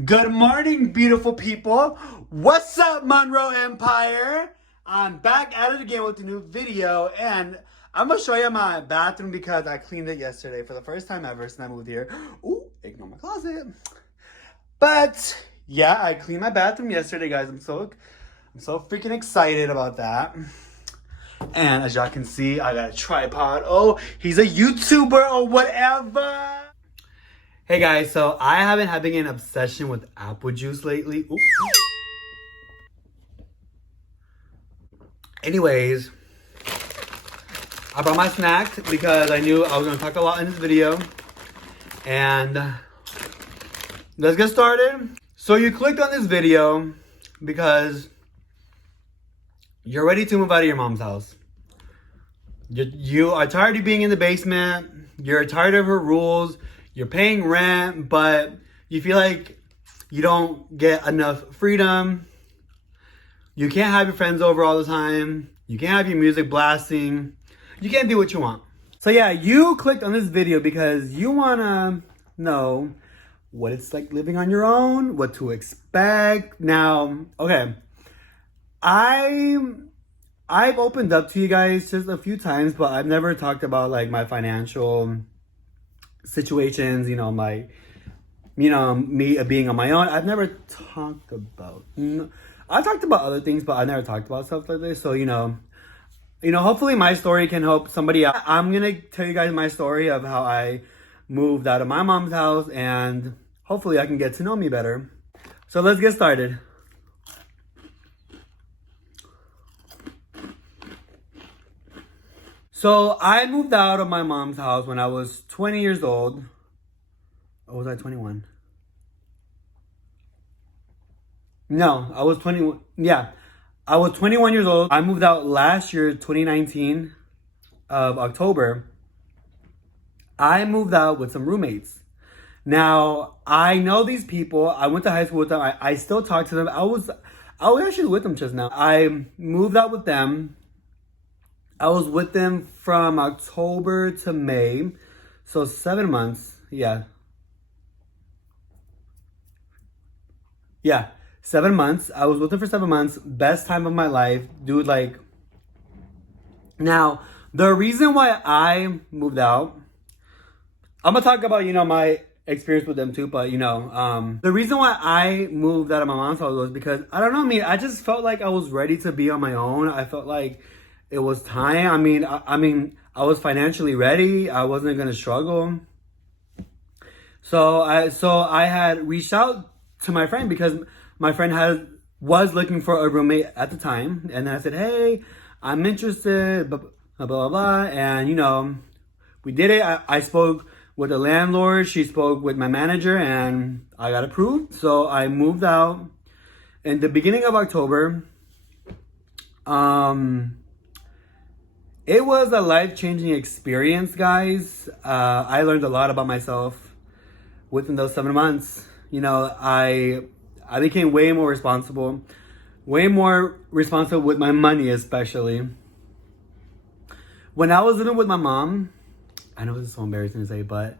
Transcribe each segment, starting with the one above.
Good morning, beautiful people. What's up, Monroe Empire? I'm back at it again with a new video, and I'm gonna show you my bathroom because I cleaned it yesterday for the first time ever since I moved here. Ooh, ignore my closet. But yeah, I cleaned my bathroom yesterday, guys. I'm so freaking excited about that. And as y'all can see, I got a tripod. Oh, he's a YouTuber or whatever. Hey guys, so I have been having an obsession with apple juice lately. Ooh. Anyways, I brought my snacks because I knew I was going to talk a lot in this video. And let's get started. So you clicked on this video because you're ready to move out of your mom's house. You are tired of being in the basement. You're tired of her rules. You're paying rent, but you feel like you don't get enough freedom. You can't have your friends over all the time. You can't have your music blasting. You can't do what you want. So yeah, you clicked on this video because you wanna know what it's like living on your own, what to expect. Now, okay, I've opened up to you guys just a few times, but I've never talked about like my financial situations, me being on my own. I've never talked about, I talked about other things, but I never talked about stuff like this. So, hopefully my story can help somebody out. I'm going to tell you guys my story of how I moved out of my mom's house, and hopefully I can get to know me better. So let's get started. So I moved out of my mom's house when I was 20 years old. Or was I 21? No, I was 21. Yeah, I was 21 years old. I moved out last year, 2019 of October. I moved out with some roommates. Now, I know these people. I went to high school with them. I still talk to them. I was actually with them just now. I moved out with them. I was with them from October to May. So 7 months. Yeah. 7 months. I was with them for 7 months. Best time of my life. Dude, like. Now, the reason why I moved out. I'm going to talk about, my experience with them too. But, the reason why I moved out of my mom's house was because, I don't know, I just felt like I was ready to be on my own. I felt like it was time. I was financially ready. I wasn't gonna struggle. So I had reached out to my friend because my friend was looking for a roommate at the time, and then I said, "Hey, I'm interested." Blah blah blah, blah. And we did it. I spoke with the landlord. She spoke with my manager, and I got approved. So I moved out in the beginning of October. It was a life-changing experience, guys. I learned a lot about myself within those 7 months. I became way more responsible with my money, especially. When I was living with my mom, I know this is so embarrassing to say, but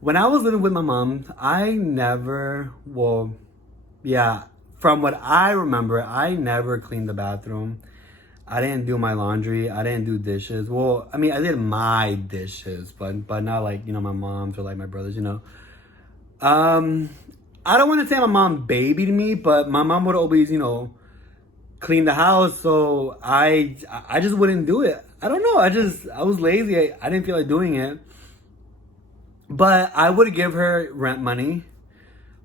when I was living with my mom, from what I remember, I never cleaned the bathroom. I didn't do my laundry. I didn't do dishes. Well, I did my dishes, but not like, my mom's or like my brothers, I don't want to say my mom babied me, but my mom would always, clean the house. So I just wouldn't do it. I don't know. I was lazy. I didn't feel like doing it. But I would give her rent money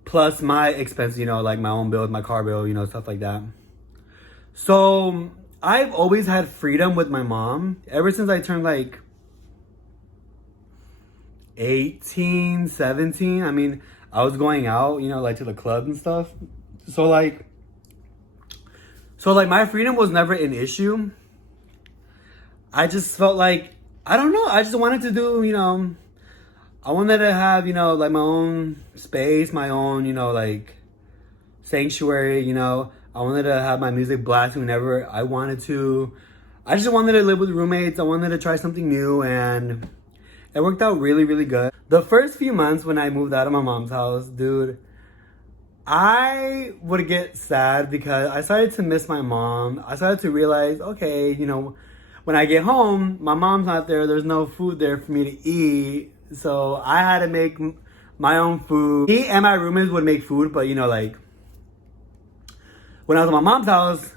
plus my expenses, like my own bills, my car bill, stuff like that. So I've always had freedom with my mom ever since I turned like 18, 17. I was going out, like to the club and stuff. So my freedom was never an issue. I just felt like, I don't know, I just wanted to do, I wanted to have, like my own space, my own, like sanctuary, I wanted to have my music blasting whenever I wanted to. I just wanted to live with roommates. I wanted to try something new, and it worked out really, really good. The first few months when I moved out of my mom's house, dude, I would get sad because I started to miss my mom. I started to realize, okay, you know, when I get home, my mom's not there. There's no food there for me to eat. So I had to make my own food. Me and my roommates would make food, but you know, like when I was at my mom's house,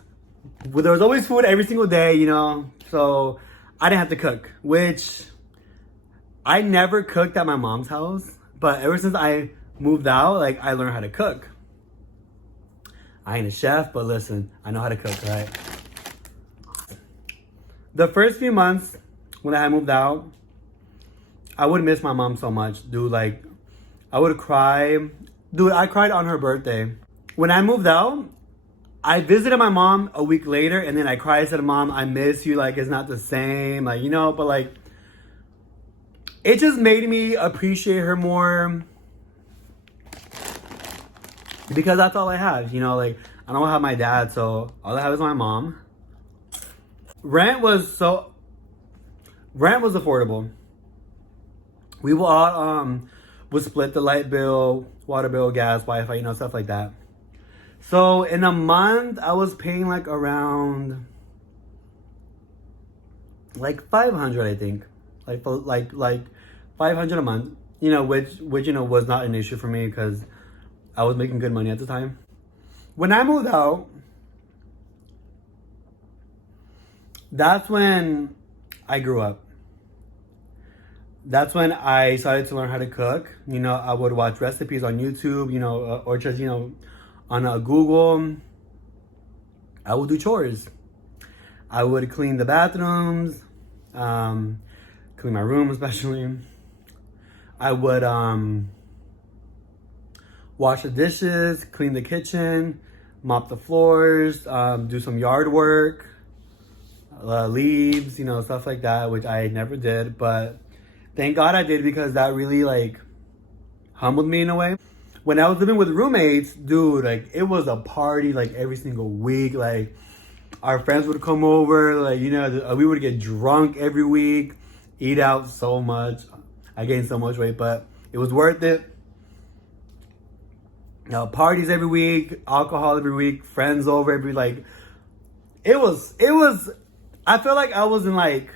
there was always food every single day, you know. So I didn't have to cook, which I never cooked at my mom's house. But ever since I moved out, like I learned how to cook. I ain't a chef, but listen, I know how to cook, right? The first few months when I had moved out, I would miss my mom so much, dude. Like, I would cry. Dude, I cried on her birthday. When I moved out, I visited my mom a week later, and then I cried. I said, Mom, I miss you. Like, it's not the same. Like, you know, but like, it just made me appreciate her more. Because that's all I had, you know, like, I don't have my dad, so all I have is my mom. Rent was affordable. We will all, would split the light bill, water bill, gas, Wi-Fi, you know, stuff like that. So in a month, I was paying like around, like 500, I think. Like 500 a month, you know, which, you know, was not an issue for me because I was making good money at the time. When I moved out, that's when I grew up. That's when I started to learn how to cook. You know, I would watch recipes on YouTube, you know, or just, you know, on Google. I would do chores. I would clean the bathrooms, clean my room especially. I would, wash the dishes, clean the kitchen, mop the floors, do some yard work, leaves, you know, stuff like that, which I never did. But thank God I did because that really, like, humbled me in a way. When I was living with roommates, dude, like, it was a party, like, every single week. Like, our friends would come over, like, you know, we would get drunk every week, eat out so much. I gained so much weight, but it was worth it. You know, parties every week, alcohol every week, friends over every, like, it was, I feel like I was in, like,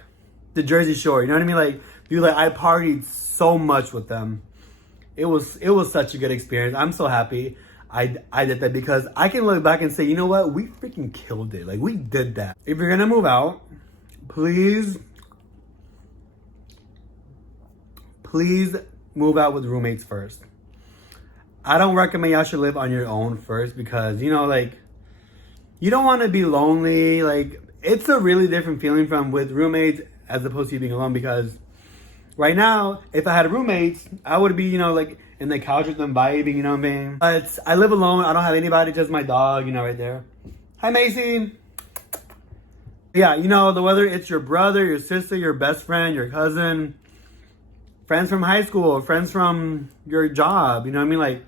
the Jersey Shore, you know what I mean? Like, dude, like, I partied so much with them. It was such a good experience. I'm so happy I did that because I can look back and say, you know what? We freaking killed it. Like, we did that. If you're gonna move out, please move out with roommates first. I don't recommend y'all should live on your own first because, you know, like, you don't want to be lonely. Like, it's a really different feeling from with roommates as opposed to you being alone because right now, if I had roommates, I would be, you know, like, in the couch with them vibing, you know what I mean? But I live alone. I don't have anybody, just my dog, you know, right there. Hi, Macy. Yeah, you know, whether it's your brother, your sister, your best friend, your cousin, friends from high school, friends from your job, you know what I mean? Like,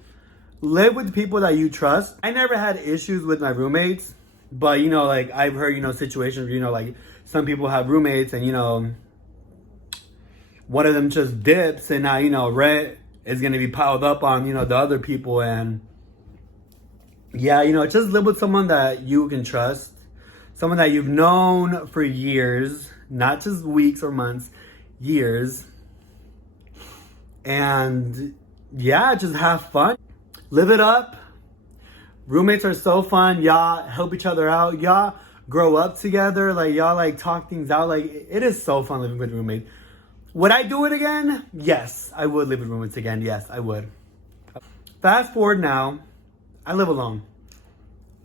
live with people that you trust. I never had issues with my roommates, but, you know, like, I've heard, you know, situations where, you know, like, some people have roommates and, you know, one of them just dips and now, you know, rent is going to be piled up on, you know, the other people. And yeah, you know, just live with someone that you can trust, someone that you've known for years, not just weeks or months, years. And yeah, just have fun. Live it up. Roommates are so fun. Y'all help each other out. Y'all grow up together. Like, y'all, like, talk things out. Like, it is so fun living with roommates. Would I do it again? Yes, I would live with roommates again. Yes, I would. Fast forward now, I live alone.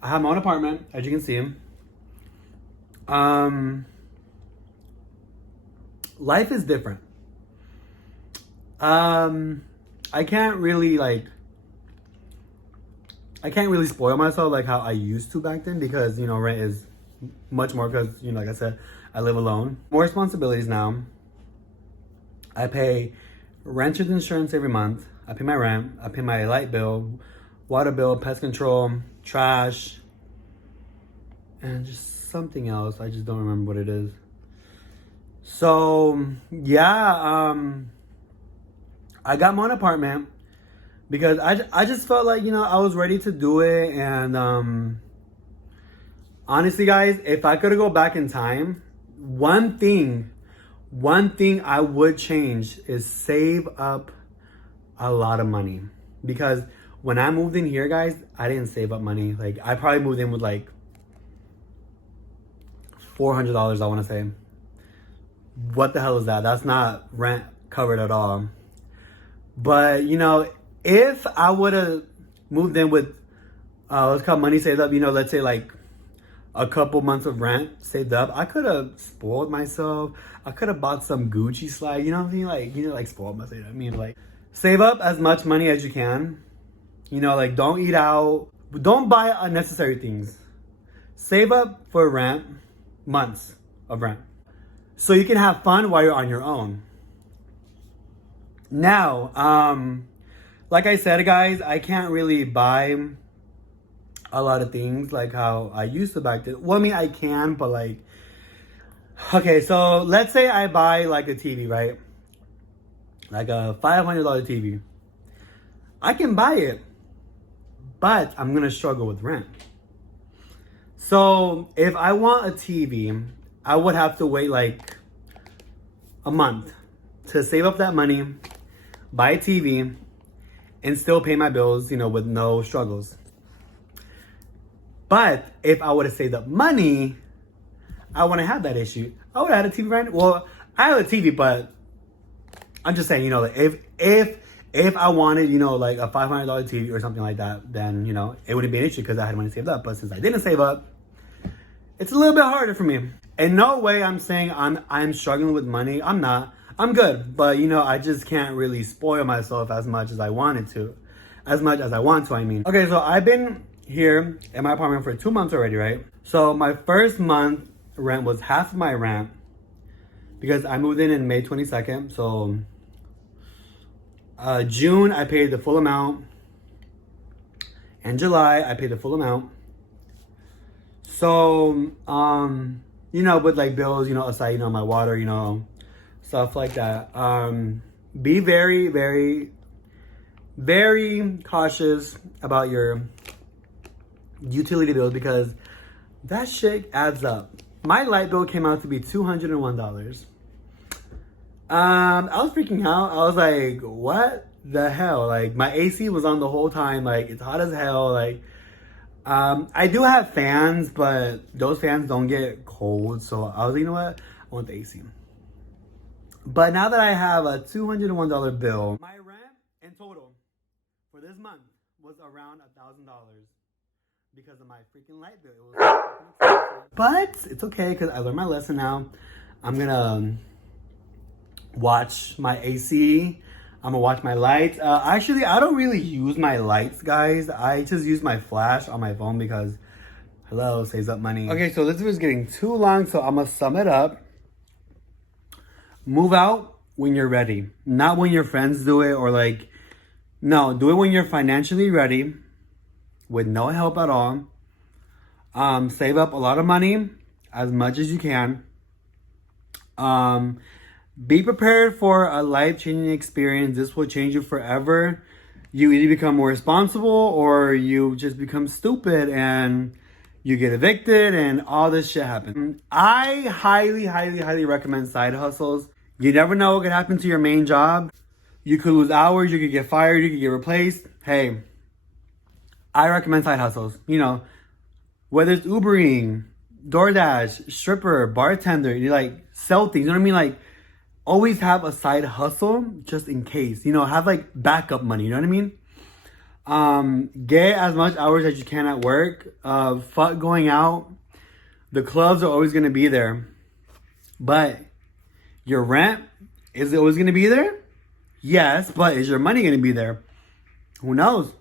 I have my own apartment, as you can see. Life is different. I can't really spoil myself like how I used to back then because, you know, rent is much more because, you know, like I said, I live alone. More responsibilities now. I pay renter's insurance every month. I pay my rent. I pay my light bill, water bill, pest control, trash, and just something else. I just don't remember what it is. So, yeah, I got my own apartment. because I just felt like, you know, I was ready to do it. And honestly, guys, if I could go back in time, one thing I would change is save up a lot of money. Because when I moved in here, guys, I didn't save up money. Like, I probably moved in with like $400, I want to say. What the hell is that? That's not rent covered at all. But, you know, if I would have moved in with, let's call money saved up, you know, let's say like a couple months of rent saved up, I could have spoiled myself. I could have bought some Gucci slide, you know what I mean? Like, you know, like spoiled myself. I mean, like, save up as much money as you can. You know, like, don't eat out. Don't buy unnecessary things. Save up for rent, months of rent, so you can have fun while you're on your own. Now, like I said, guys, I can't really buy a lot of things like how I used to back then. Well, I mean, I can, but like, okay, so let's say I buy like a TV, right? Like a $500 TV. I can buy it, but I'm gonna struggle with rent. So if I want a TV, I would have to wait like a month to save up that money, buy a TV, and still pay my bills, you know, with no struggles. But if I would have saved up money, I wouldn't have that issue. I would have had a TV right now. Well, I have a TV, but I'm just saying, you know, like if I wanted, you know, like a $500 TV or something like that, then, you know, it wouldn't be an issue because I had money saved up. But since I didn't save up, it's a little bit harder for me. In no way I'm saying I'm struggling with money. I'm not. I'm good. But, you know, I just can't really spoil myself as much as I wanted to. As much as I want to, I mean. Okay, so I've been here in my apartment for 2 months already, right? So my first month rent was half of my rent because I moved in May 22nd. So June, I paid the full amount. In July, I paid the full amount. So, you know, with like bills, you know, aside, you know, my water, you know, stuff like that. Be very, very, very cautious about your utility bills because that shit adds up. My light bill came out to be $201. I was freaking out. I was like, what the hell? Like, my AC was on the whole time. Like, it's hot as hell. Like, I do have fans, but those fans don't get cold. So I was like, you know what? I want the AC. But now that I have a $201 bill, my rent in total for this month was around $1,000 because of my freaking light bill. It was but it's okay because I learned my lesson now. I'm gonna watch my AC. I'm gonna watch my lights. Actually, I don't really use my lights, guys. I just use my flash on my phone because, hello, saves up money. Okay, so this video is getting too long, so I'm gonna sum it up. Move out when you're ready. Not when your friends do it or like, no, do it when you're financially ready with no help at all. Save up a lot of money, as much as you can. Be prepared for a life-changing experience. This will change you forever. You either become more responsible or you just become stupid and you get evicted and all this shit happens. I highly, highly, highly recommend side hustles. You never know what could happen to your main job. You could lose hours, you could get fired, you could get replaced. Hey, I recommend side hustles. You know, whether it's Ubering, DoorDash, stripper, bartender, you like sell things, you know what I mean? Like, always have a side hustle just in case. You know, have like backup money, you know what I mean? Get as much hours as you can at work. Fuck going out. The clubs are always gonna be there. But your rent, is it always gonna be there? Yes, but is your money gonna be there? Who knows?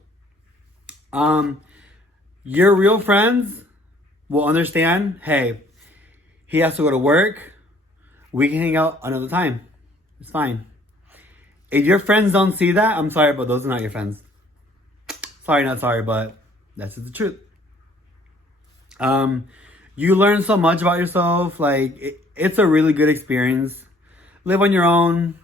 Your real friends will understand, hey, he has to go to work. We can hang out another time. It's fine. If your friends don't see that, I'm sorry, but those are not your friends. Sorry, not sorry, but that's just the truth. You learn so much about yourself. Like, it's a really good experience. Live on your own.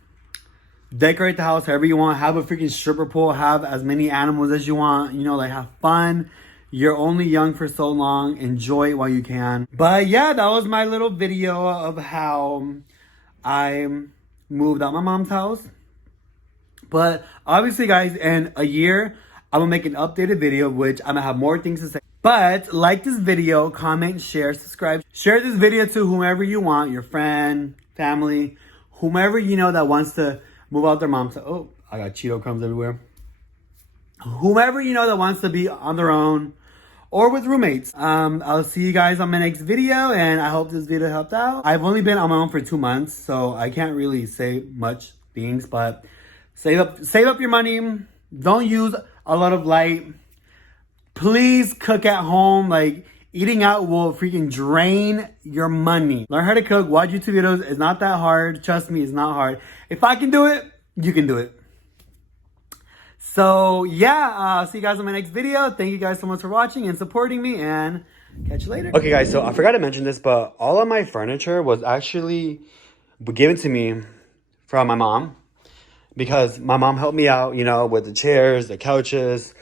decorate the house however you want. Have a freaking stripper pole. Have as many animals as you want. You know, like have fun. You're only young for so long. Enjoy it while you can. But yeah, that was my little video of how I moved out my mom's house. But obviously, guys, in a year, I'm gonna make an updated video, which I'm gonna have more things to say. But like this video, comment, share, subscribe. Share this video to whomever you want, your friend, family, whomever you know that wants to move out their mom's house. Oh, I got Cheeto crumbs everywhere. Whomever you know that wants to be on their own or with roommates. I'll see you guys on my next video, and I hope this video helped out. I've only been on my own for 2 months, so I can't really say much things, but save up your money. Don't use a lot of light. Please cook at home. Like, eating out will freaking drain your money. Learn how to cook. Watch YouTube videos. It's not that hard. Trust me, it's not hard. If I can do it, you can do it. So, yeah, I'll see you guys on my next video. Thank you guys so much for watching and supporting me, and catch you later. Okay, guys, so I forgot to mention this, but all of my furniture was actually given to me from my mom, because my mom helped me out, you know, with the chairs, the couches.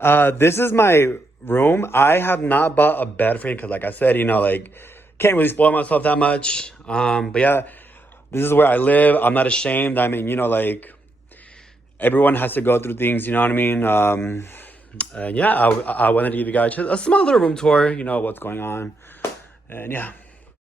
This is my room. I have not bought a bed frame because, like I said, you know, like, can't really spoil myself that much. But yeah, this is where I live. I'm not ashamed. I mean, you know, like, everyone has to go through things, you know what I mean? And yeah, I wanted to give you guys a small little room tour, you know, what's going on. And yeah.